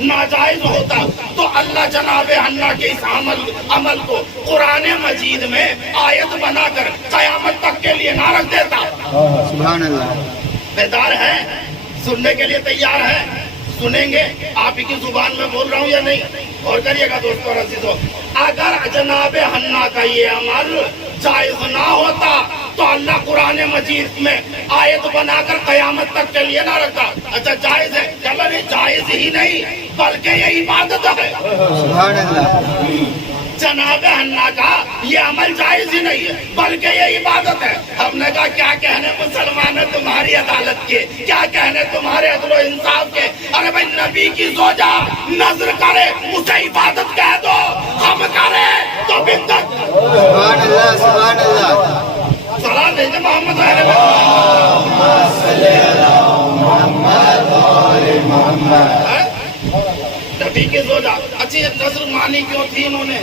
ناجائز ہوتا تو اللہ جناب ہنہ کے اس عمل کو قرآن مجید میں آیت بنا کر قیامت تک کے لیے نہ رکھ دیتا۔ سبحان اللہ۔ بیدار ہے؟ سننے کے لیے تیار ہے؟ سنیں گے؟ آپ ہی کی زبان میں بول رہا ہوں یا نہیں؟ اور کریے گا دوستو اور عزیزو، اگر جناب حنا کا یہ عمل جائز نہ ہوتا تو اللہ قرآن مجید میں آیت بنا کر قیامت تک کے لیے نہ رکھتا۔ اچھا جائز ہے، چلو نہیں، جائز ہی نہیں بلکہ یہ عبادت ہے۔ سبحان اللہ۔ جناب حنا کا یہ عمل جائز ہی نہیں ہے بلکہ یہ عبادت ہے۔ ہم نے کہا کیا کہنے مسلمان ہے تمہاری عدالت کے، کیا کہنے تمہارے عدل و انصاف کے؟ ارے بھائی نبی کی زوجہ نظر کرے اسے عبادت کہہ دو، ہم کرے تو بدعت۔ سبحان اللہ، سبحان اللہ۔ سلام بھیجے محمد نبی کی زوجہ۔ اچھی نظر مانی کیوں تھی انہوں نے؟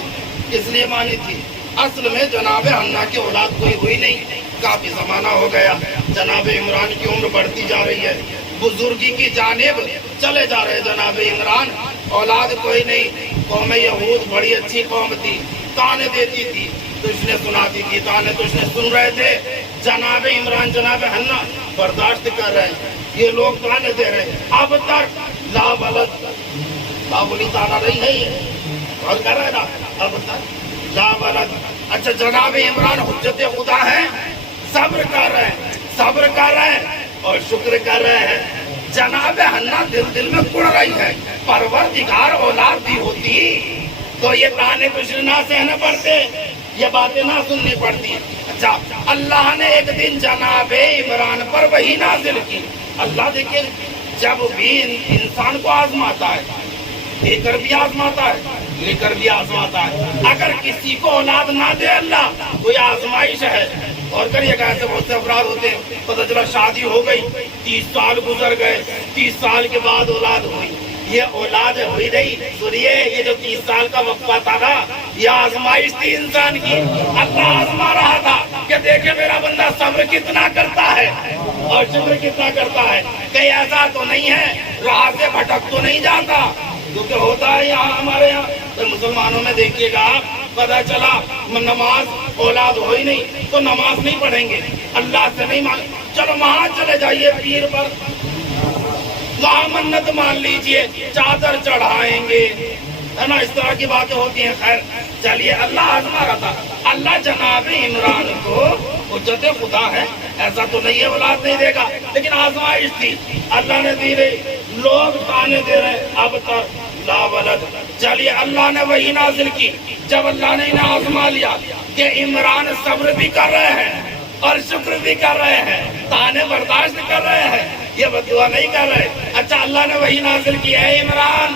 اس لیے مانی تھی اصل میں جناب حنا کی اولاد کوئی ہوئی نہیں، کافی زمانہ ہو گیا، جناب عمران کی عمر بڑھتی جا رہی ہے، بزرگی کی جانب چلے جا رہے جناب عمران، اولاد کوئی نہیں۔ قوم یہود بڑی اچھی قوم تھی، تانے دیتی تھی، تجھ نے سناتی تھی تانے، تجھ نے سن رہے تھے۔ جناب عمران جناب حنا برداشت کر رہے ہیں، یہ لوگ تانے دے رہے ہیں، اب تک لا ولد، بابلی تانا رہی ہے یہ اور کر رہے نا، اب تک لا ولد۔ اچھا جناب عمران حجت خدا ہے، صبر کر رہے ہیں، صبر کر رہے ہیں اور شکر کر رہے ہیں۔ جناب حنا دل میں کڑ رہی ہے، پروردگار اولاد بھی ہوتی تو یہ تانے کچھ نہ سہنے پڑتے، یہ باتیں نہ سننی پڑتی۔ اچھا اللہ نے ایک دن جناب عمران پر وحی نازل کی۔ اللہ دیکھیں جب بھی انسان کو آزماتا ہے، دے کر بھی آزماتا ہے، لے کر بھی آزماتا ہے۔ اگر کسی کو اولاد نہ دے اللہ، کوئی آزمائش ہے۔ اور کریے گا ایسے بہت سے افراد ہوتے ہیں، پتہ چلا شادی ہو گئی، 30 سال گزر گئے، 30 سال کے بعد اولاد ہوئی، یہ اولاد ہوئی نہیں۔ سنیے یہ جو 30 سال کا وقفہ تھا نا، یہ آزمائش تھی انسان کی۔ اللہ آزما رہا تھا کہ دیکھے میرا بندہ صبر کتنا کرتا ہے اور شکر کتنا کرتا ہے، کہیں ایسا تو نہیں ہے راہ سے بھٹک تو نہیں جاتا، کیونکہ ہوتا ہے یہاں ہمارے یہاں تو مسلمانوں میں دیکھیے گا، پتہ چلا نماز اولاد ہوئی نہیں تو نماز نہیں پڑھیں گے، اللہ سے نہیں مانگ، چلو وہاں چلے جائیے پیر پر، وہاں منت مان لیجئے، چادر چڑھائیں گے، ہے نا، اس طرح کی باتیں ہوتی ہیں۔ خیر چلیے، اللہ آزما رہا تھا۔ اللہ جناب عمران کو حجت خدا ہے، ایسا تو نہیں ہے اولاد نہیں دے گا، لیکن آزمائش تھی، اللہ نے دی رہی، لوگ تانے دے رہے، اب تک لا ولد۔ چلیے اللہ نے وہی نازل کی، جب اللہ نے انہیں آزما لیا کہ عمران صبر بھی کر رہے ہیں اور شکر بھی کر رہے ہیں، تانے برداشت کر رہے ہیں، یہ بددعا نہیں کر رہے۔ اچھا اللہ نے وہی نازل کی، اے عمران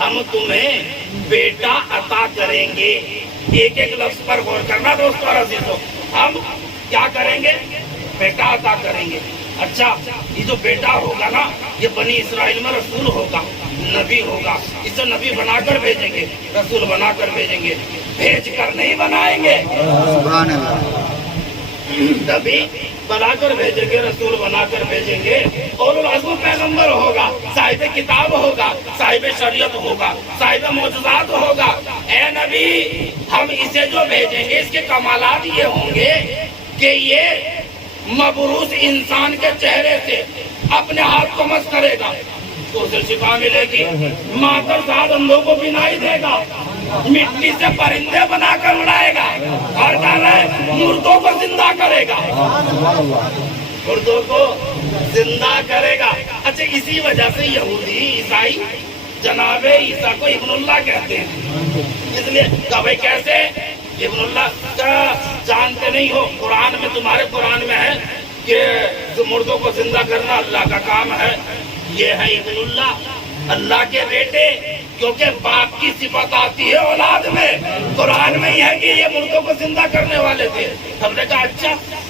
ہم تمہیں بیٹا عطا کریں گے۔ ایک ایک لفظ پر غور کرنا دوستو اور عزیزو، ہم کیا کریں گے؟ بیٹا عطا کریں گے۔ اچھا یہ جو بیٹا ہوگا نا، یہ بنی اسرائیل میں رسول ہوگا، نبی ہوگا، اسے نبی بنا کر بھیجیں گے، رسول بنا کر بھیجیں گے، بھیج کر نہیں بنائیں گے، سبحان اللہ۔ نبی بنا کر بھیجیں گے، رسول بنا کر بھیجیں گے، اور العزم پیغمبر ہوگا، صاحب کتاب ہوگا، صاحب شریعت ہوگا، صاحب معجزات ہوگا۔ اے نبی ہم اسے جو بھیجیں گے اس کے کمالات یہ ہوں گے کہ یہ مبعوث انسان کے چہرے سے اپنے ہاتھ کو مس کرے گا تو اسے شفا ملے گی، ماتر زاد اندھوں کو بینائی دے گا، مٹی سے پرندے بنا کر اڑائے گا، اور کہہ رہے مردوں کو زندہ کرے گا، مردوں کو زندہ کرے گا۔ اچھا اسی وجہ سے یہودی عیسائی جناب عیسیٰ کو ابن اللہ کہتے ہیں، اس لیے کہ بھائی کیسے ابن اللہ کا جانتے نہیں ہو؟ قرآن میں، تمہارے قرآن میں ہے کہ مردوں کو زندہ کرنا اللہ کا کام ہے، یہ ہے ابن اللہ، اللہ کے بیٹے، کیونکہ باپ کی صفت آتی ہے اولاد میں، قرآن میں ہی ہے کہ یہ مردوں کو زندہ کرنے والے تھے۔ ہم نے کہا اچھا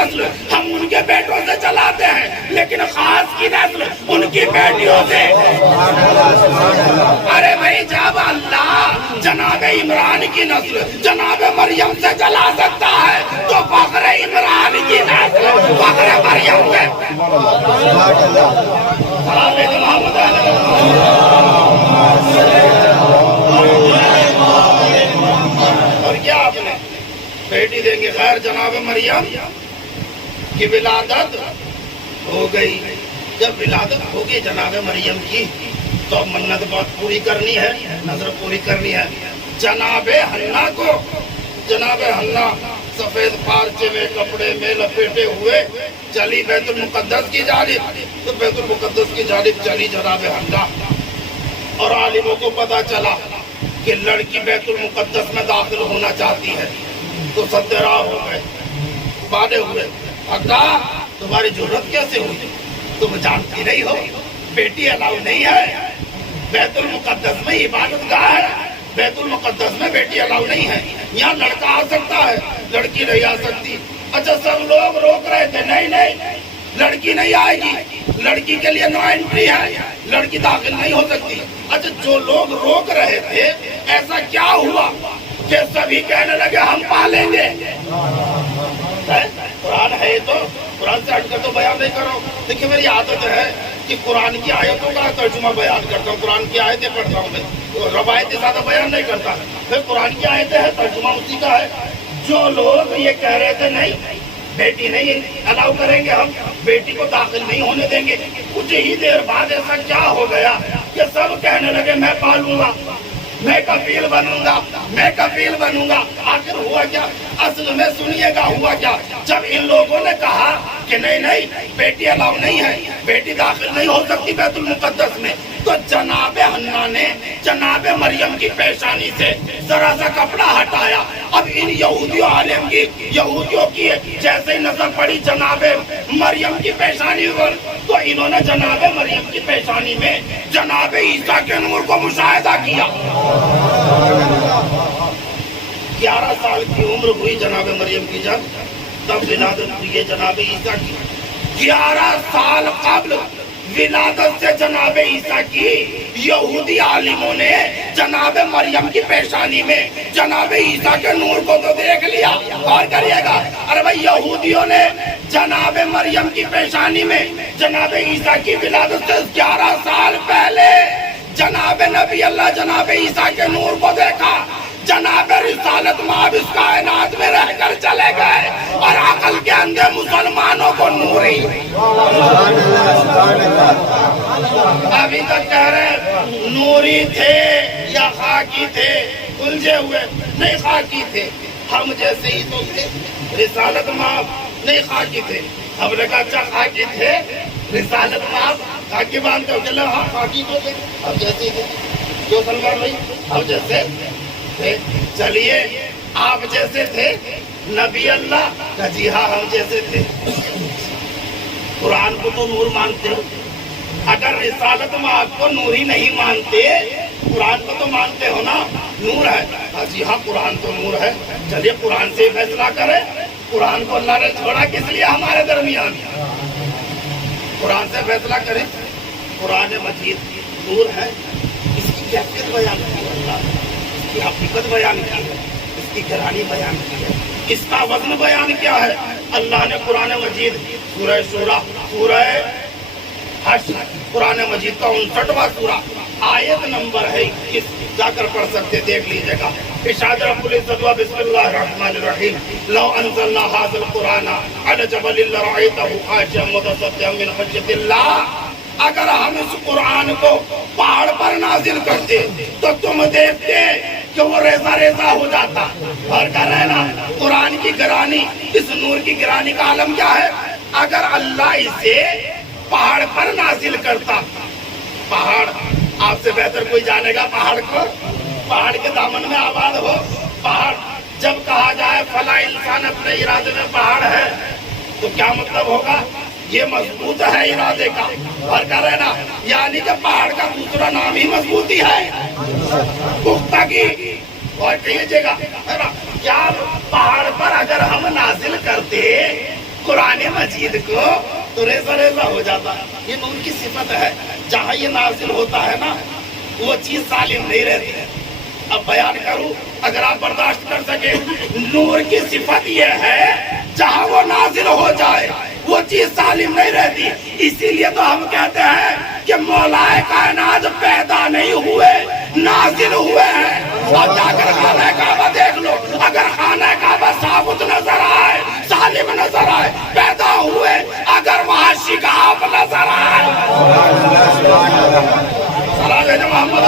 نسل ہم ان کے بیٹوں سے چلاتے ہیں، لیکن خاص کی نسل ان کی بیٹیوں سے۔ ارے بھائی جب اللہ جناب عمران کی نسل جناب مریم سے چلا سکتا ہے تو فخر عمران کی نسل فخر مریم سے۔ اور کیا آپ نے بیٹی دیں گے؟ خیر جناب مریم کی ولادت ہو گئی۔ جب ولادت ہوگی جناب مریم کی تو منت بات پوری کرنی ہے، نظر پوری کرنی ہے۔ جناب حنا کو، جناب حنا سفید پارچے میں کپڑے میں لپیٹے ہوئے چلی بیت المقدس کی جانب، تو بیت المقدس کی جانب چلی جناب حنا، اور عالموں کو پتا چلا کہ لڑکی بیت المقدس میں داخل ہونا چاہتی ہے، تو سد راہ ہو گئے، باندھے ہوئے۔ اکا تمہاری ضرورت کیسے ہوئی؟ تم جانتی نہیں ہو بیٹی الاؤ نہیں ہے بیت المقدس میں، عبادت گاہ ہے، بیت المقدس میں بیٹی الاؤ نہیں ہے، یہاں لڑکا آ سکتا ہے، لڑکی نہیں آ سکتی۔ اچھا سب لوگ روک رہے تھے، نہیں نہیں لڑکی نہیں آئے گی، لڑکی کے لیے نو انٹری ہے، لڑکی داخل نہیں ہو سکتی۔ اچھا جو لوگ روک رہے تھے ایسا کیا ہوا کہ سبھی کہنے لگے ہم پالیں گے؟ قرآن ہے تو قرآن سے ہٹ کر تو بیان نہیں کرو۔ دیکھیے میری عادت ہے کہ قرآن کی آیتوں کا ترجمہ بیان کرتا ہوں، قرآن کی آیتیں پڑھتا ہوں میں، روایتیں زیادہ بیان نہیں کرتا، پھر قرآن کی آیتیں ہیں ترجمہ اسی کا ہے۔ جو لوگ یہ کہہ رہے تھے نہیں بیٹی نہیں الاؤ کریں گے، ہم بیٹی کو داخل نہیں ہونے دیں گے، کچھ ہی دیر بعد ایسا کیا ہو گیا کہ سب کہنے لگے میں پالوں گا، میں کفیل بنوں گا، میں کفیل بنوں گا۔ آخر ہوا کیا؟ اصل میں سنیے گا ہوا کیا؟ جب ان لوگوں نے کہا کہ نہیں نہیں بیٹی الاؤ نہیں ہے، بیٹی داخل نہیں ہو سکتی بیت المقدس میں، تو جناب حنا نے جناب مریم کی پیشانی سے ذرا سا کپڑا ہٹایا۔ اب ان یہودیوں عالم کی، یہودیوں کی جیسے ہی نظر پڑی جناب مریم کی پیشانی پر، تو انہوں نے جناب مریم کی پیشانی میں جناب عیسیٰ کے نور کو مشاہدہ کیا۔ 11 سال کی عمر ہوئی جناب مریم کی جب تب ولادت ہوئی ہے جناب عیسیٰ کی۔ 11 سال قبل ولادت سے جناب عیسیٰ کی یہودی عالموں نے جناب مریم کی پیشانی میں جناب عیسیٰ کے نور کو تو دیکھ لیا۔ اور کریے گا، ارے بھائی یہودیوں نے جناب مریم کی پیشانی میں جناب عیسیٰ کی ولادت سے 11 سال پہلے جناب نبی اللہ جناب عیسیٰ کے نور کو دیکھا۔ جناب رسالت مآب اس کائنات میں رہ کر چلے گئے اور عقل کے اندھے مسلمانوں کو نوری۔ ابھی تک کہہ رہے نوری تھے یا خاکی تھے، الجھے ہوئے، نہیں خاکی تھے، ہم جیسے ہی تو تھے، رسالت مآب نہیں خاکی تھے۔ ہم نے کہا اچھا خاکی تھے، رسالت مآب خاکی باندھتے ہو؟ چلو ہاں خاکی تو تھے، ہم جیسے ہی تھے، جو سلمان بھائی ہم جیسے تھے۔ چلیے آپ جیسے تھے نبی اللہ کا، جی ہاں ہم جیسے تھے۔ قرآن کو تو نور مانتے ہو، اگر رسالت میں آپ کو نور ہی نہیں مانتے، قرآن کو تو مانتے ہو نا، نور ہے؟ جی ہاں قرآن تو نور ہے۔ چلیے قرآن سے فیصلہ کریں، قرآن کو اللہ نے چھوڑا کس لیے ہمارے درمیان؟ قرآن سے فیصلہ کریں۔ قرآن مجید نور ہے، اس کی کیفیت بیان کی ہے اللہ نے، اس کی حقیقت بیان کی ہے، اس کی گہرائی بیان کی ہے، اس کا وزن بیان کیا ہے۔ اللہ نے قرآن مجید سورہ شورى، سورہ حشر، قرآن مجید کا 59واں سورہ، آیت نمبر ہے 21، جا کر پڑھ سکتے، دیکھ لیجئے گا۔ ارشاد رب العزت بسم اللہ الرحمن الرحیم لو انزلنا هذا القرآن على جبل لرأيته خاشعا متصدعا من خشیۃ اللہ، اگر ہم اس قرآن کو پہاڑ پر نازل کرتے تو تم دیکھتے کہ وہ ریزہ ریزہ ہو جاتا۔ اور کہہ رہے نا قرآن کی گرانی، اس نور کی گرانی کا عالم کیا ہے؟ اگر اللہ اسے پہاڑ پر نازل کرتا، پہاڑ آپ سے بہتر کوئی جانے گا پہاڑ کو؟ پہاڑ کے دامن میں آباد ہو، پہاڑ جب کہا جائے فلاں انسان اپنے ارادے میں پہاڑ ہے تو کیا مطلب ہوگا؟ یہ مضبوط ہے ارادے کا۔ اور کہہ رہے نا یعنی کہ پہاڑ کا دوسرا نام ہی مضبوطی ہے، پختگی۔ اور کہیے گا کیا پہاڑ پر اگر ہم نازل کرتے قرآن مجید کو تو ریزہ ریزہ ہو جاتا ہے. یہ نور کی صفت ہے. جہاں یہ نازل ہوتا ہے نا وہ چیز سالم نہیں رہتی ہے. اب بیان کروں اگر آپ برداشت کر سکے. نور کی صفت یہ ہے جہاں وہ نازل ہو جائے وہ چیز سالم نہیں رہتی. اسی لیے تو ہم کہتے ہیں کہ مولا کائنات پیدا نہیں ہوئے نازل ہوئے ہیں. اور جا کر خانہ کعبہ دیکھ لو, اگر خانہ کعبہ ثابت نظر آئے, سالم نظر آئے, پیدا ہوئے. اگر وہاں شگاف نظر آئے, سلام علیہ محمد,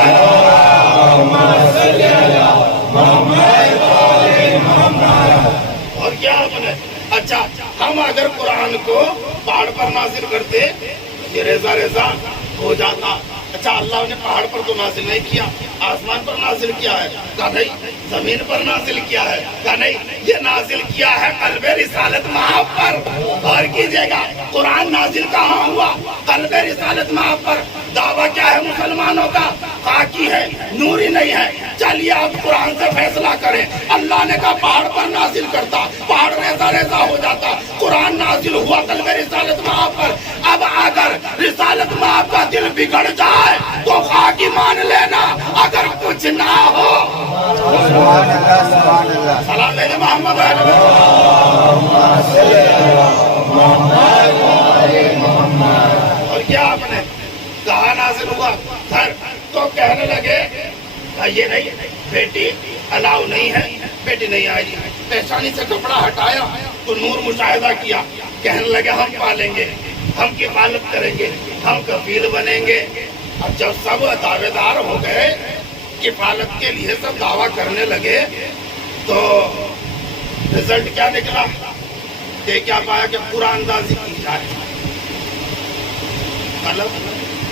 اور کیا بنے. اچھا ہم اگر قرآن کو پہاڑ پر نازل کرتے یہ ریزہ ریزہ ہو جاتا. اچھا اللہ نے پہاڑ پر تو نازل نہیں کیا, آسمان پر نازل کیا ہے, کہا نہیں. زمین پر نازل کیا ہے, کہا نہیں. یہ نازل کیا ہے قلب رسالت مآب پر. اور کیجئے گا قرآن نازل کہاں ہوا؟ قلب رسالت مآب پر. دعویٰ کیا ہے مسلمانوں کا؟ خاکی ہے, نوری نہیں ہے. چلیے آپ قرآن سے فیصلہ کریں. اللہ نے کہا پہاڑ پر نازل کرتا, پہاڑ ریزہ ریزہ ہو جاتا. قرآن نازل ہوا قلب رسالت مآب پر. اب اگر رسالت مآب کا دل بگڑ جائے تو خاکی مان لینا, اگر کچھ نہ ہو. سبحان اللہ سبحان اللہ. سلام علیہ محمد. اور کیا آپ نے کہا نازل ہوا گھر تو کہنے لگے یہ نہیں بیٹی الاؤ نہیں ہے, بیٹی نہیں آئے گی. پیشانی سے کپڑا ہٹایا تو نور مشاہدہ کیا. کہنے لگے ہم پالیں گے, ہم کفالت کریں گے, ہم کفیل بنیں گے. اب جب سب دعوے دار ہو گئے کفالت کے لیے سب دعویٰ کرنے لگے تو رزلٹ کیا نکلا؟ کیا پایا کہ پورا اندازی کی جائے. قلم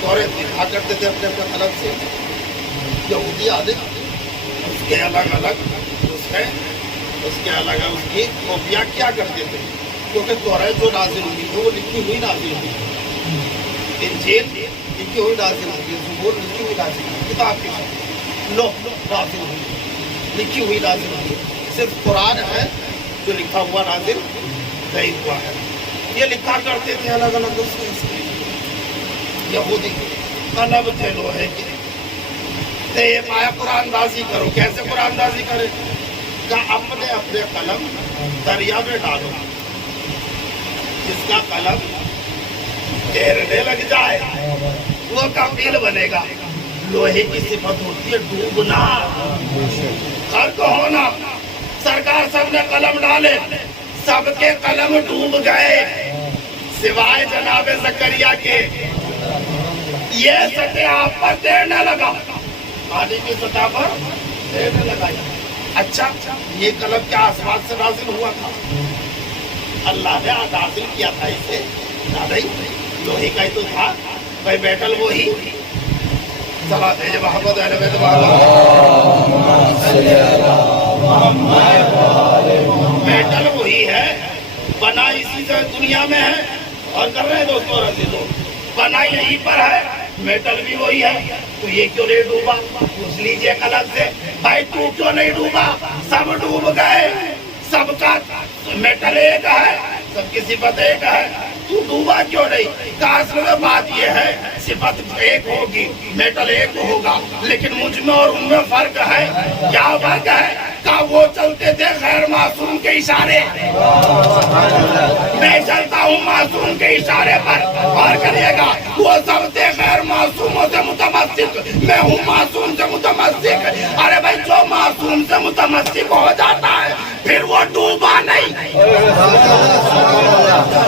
توریت دکھا کرتے تھے اپنے اپنے قلم سے. یہودی آدھے اس کے الگ الگ اس کے الگ اس کی کاپیاں کیا کرتے تھے, کیونکہ توریت جو نازل ہوئی تھی وہ لکھی ہوئی نازل ہوئی, انجیل لکھی ہوئی نازل ہوئی, زبور لکھی ہوئی نازل ہوئی, کتاب کی لوح نازل ہوئی, لکھی ہوئی نازل ہوئی. صرف قرآن ہے جو لکھا ہوا نازل نہیں ہوا ہے. یہ لکھا کرتے تھے الگ الگ اس کے. یہودی قلم تھے لوہے کے. یہ پایا قرآن اندازی کرو. کیسے قرآن اندازی کرے؟ کہا اپنے اپنے قلم دریا میں ڈالو, جس کا قلم تیرنے لگ جائے وہ کفیل بنے گا. لوہے کی صفت ہوتی ہے ڈوبنا, غرق ہونا. سرکار سب نے قلم ڈالے, سب کے قلم ڈوب گئے سوائے جناب زکریا کے. یہ سطح آپ پر تیرنے لگا, پانی کی سطح پر تیرنے لگا. اچھا یہ قلم کیا آسمان سے نازل ہوا تھا؟ اللہ نے نازل کیا تھا اسے. نہیں, لوہے کا ہی تو تھا بھائی. بیٹل وہی. صلاۃ ہے محمد علیہ بیٹل وہی ہے, بنا اسی سے دنیا میں ہے. اور کر رہے ہیں دوستوں عزیزوں, بنا یہیں پر ہے, میٹل بھی وہی ہے. تو یہ کیوں نہیں ڈوبا؟ پوچھ لیجئے قلم سے, بھائی تو کیوں نہیں ڈوبا؟ سب ڈوب گئے, سب کا میٹل ایک ہے, سب کی صفت ایک ہے, تو ڈوبا کیوں نہیں؟ اصل میں بات یہ ہے صفت ایک ہوگی, میٹل ایک ہوگا, لیکن مجھ میں اور ان میں فرق ہے. کیا فرق ہے؟ کہ وہ چلتے تھے غیر معصوم کے اشارے, میں چلتا ہوں معصوم کے اشارے پر. اور کریے گا وہ سب تھے غیر معصوموں سے متمسک, میں ہوں معصوم سے متمسک. ارے بھائی جو معصوم سے متمسک ہو جاتا ہے پھر وہ ڈوبا نہیں.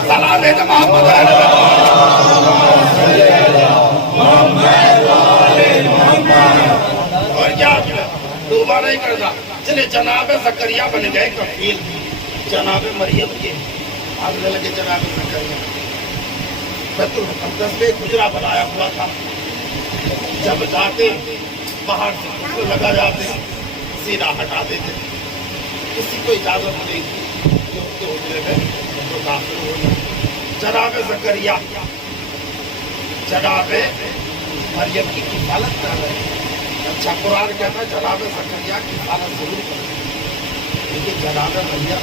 سلام ہے محمد اور کیا ڈوبا نہیں کرتا. چلے جناب زکریا بن گئے کفیل جناب مریم کے. آگے لگے جناب زکریا بیت المقدس میں گجرا بنایا ہوا تھا. جب جاتے باہر سے لگا جاتے سینہ ہٹاتے تھے, کسی کو اجازت نہیں تھی کہ ان کے حجرے میں تو داخل ہو جائے. جناب زکریا جناب مریم کی کفالت کر رہے ہیں. اچھا قرآن کہتا ہے جناب زکریا کی کفالت ضرور کریں, لیکن جناب مریم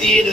3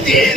3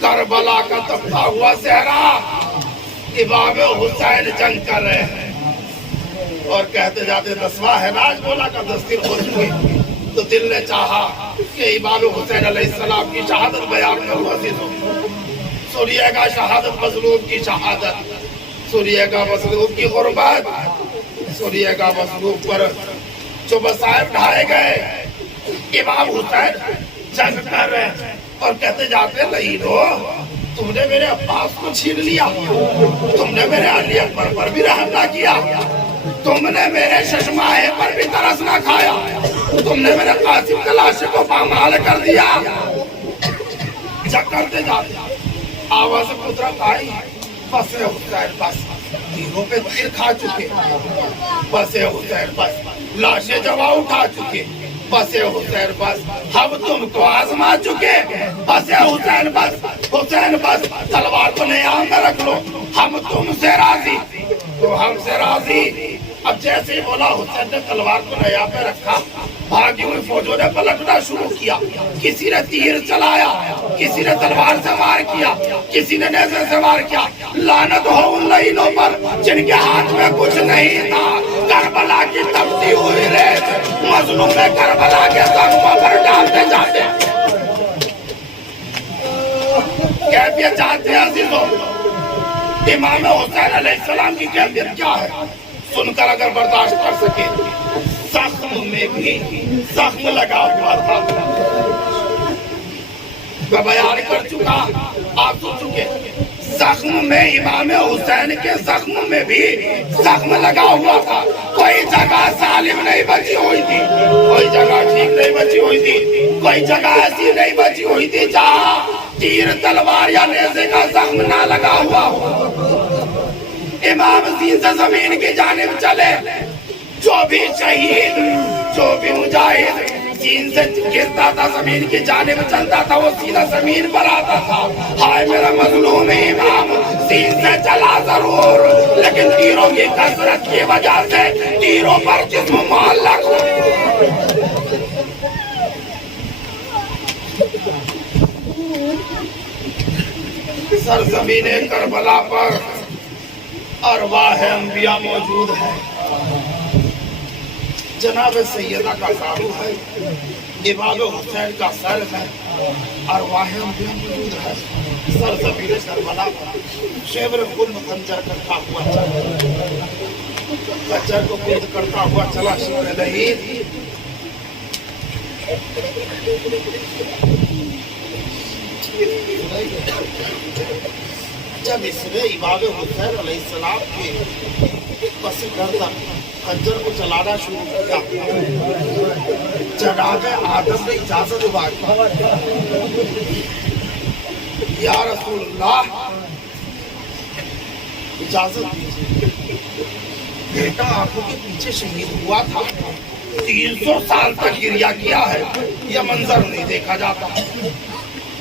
کربلا کا تپتا ہوا صحرا امام حسین جنگ کر رہے ہیں اور کہتے جاتے 10واں ہے راج بولا کا 10 دن ہو چکے تو دل نے چاہا کہ امام حسین علیہ السلام کی شہادت بیان کروں عزیزوں سنیے گا شہادت مظلوم کی شہادت سنیے گا مظلوم کی غربت سنیے گا مظلوم پر جو مصائب ڈھائے گئے امام حسین جنگ کر رہے ہیں اور کہتے جاتے لعینو تم نے میرے عباس کو چھین لیا تم نے میرے علی اکبر پر بھی رحم نہ کیا تم نے میرے ششماہے پر بھی ترس نہ کھایا تم نے میرے قاسم کے لاشے کو پامال کر دیا جب کرتے جاتے آواز قدرت آئی بس حسین بس تیروں پہ تیر کھا چکے بس حسین بس لاشیں جوا اٹھا چکے بس حسین بس ہم تم کو آزما چکے بس حسین بس حسین بس تلوار کو نیام میں رکھ لو ہم تم سے راضی تو ہم سے راضی اب جیسے ہی بولا حسین نے تلوار کو نیام میں رکھا بھاگی ہوئی فوجوں نے پلٹنا شروع کیا کسی نے تیر چلایا کسی نے تلوار سے وار کیا کسی نے نیزے سے وار کیا لعنت ہو ان لعینوں پر جن کے ہاتھ میں کچھ نہیں تھا کربلا کی تپتی ہوئی ریت مظلوم کربلا کے زخموں پر ڈالتے جاتے کیفیت چاہتے ہیں عزیزوں امام حسین علیہ السلام کی کیفیت کیا ہے سن کر اگر برداشت کر سکے زخم میں بھی زخم لگا ہوا تھا میں بیان کر چکا آپ سن چکے زخم میں امام حسین کے زخم میں بھی زخم لگا ہوا تھا کوئی جگہ سالم نہیں بچی ہوئی تھی کوئی جگہ ٹھیک نہیں بچی ہوئی تھی کوئی جگہ ایسی نہیں بچی ہوئی تھی جہاں تیر تلوار یا نیزے کا زخم نہ لگا ہوا ہو امام زین سے زمین کی جانب چلے جو بھی شہید جو بھی مجاہد زین سے گرتا تھا زمین کی جانب چلتا تھا وہ سیدھا زمین پر آتا تھا ہائے میرا مظلوم امام زین سے چلا ضرور لیکن تیروں کی کثرت کی وجہ سے تیروں پر جسم معلق ہو سرزمین کربلا پر ارواح انبیاء موجود ہے جناب سیدہ کا زارو ہے امام حسین کا سر ہے ارواح انبیاء موجود ہے سرزمین کربلا پر شیبر خون خنجر کرتا ہوا چلا خنجر کو خود کرتا ہوا چلا شیبر نہیں جب اس نے امام حسین علیہ السلام کے پس گردن خنجر کو چلانا شروع کیا جناب آدم نے اجازت مانگی یا رسول اللہ اجازت دیجیے بیٹا آنکھوں کے پیچھے شہید ہوا تھا 300 سال تک گریا کیا ہے یہ منظر نہیں دیکھا جاتا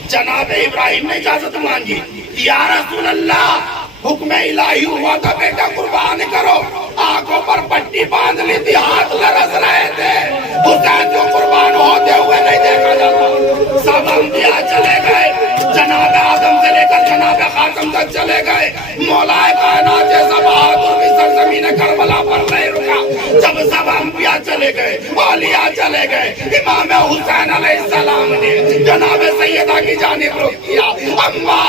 جناب ابراہیم نے اجازت مانگی یا رسول اللہ حکم الہی ہوا تھا بیٹا قربان کرو آنکھوں پر پٹی باندھ لی تھی ہاتھ لرز رہے تھے حسین جو قربان ہوتے ہوئے نہیں دیکھا جاتا سب انبیاء چلے گئے جناب آدم سے لے کر جناب خاتم تک چلے گئے مولا کائنات سب بہادر بھی سرزمین کربلا پر نہیں رکا جب سب انبیاء چلے گئے اولیاء چلے گئے امام حسین علیہ السلام نے جناب سیدہ کی جانب رخ کیا اما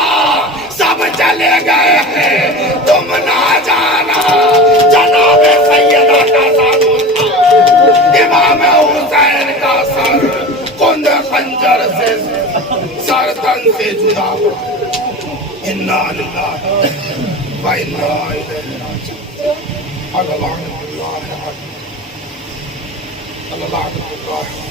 سب چلے گئے ہیں تم نہ جانا جناب سیدہ کا زانو تھا امام حسین کا سر کند خنجر سے سر تن سے جدا ہوا انا للہ و انا الیہ راجعون اللہ اللہ اللہ اللہ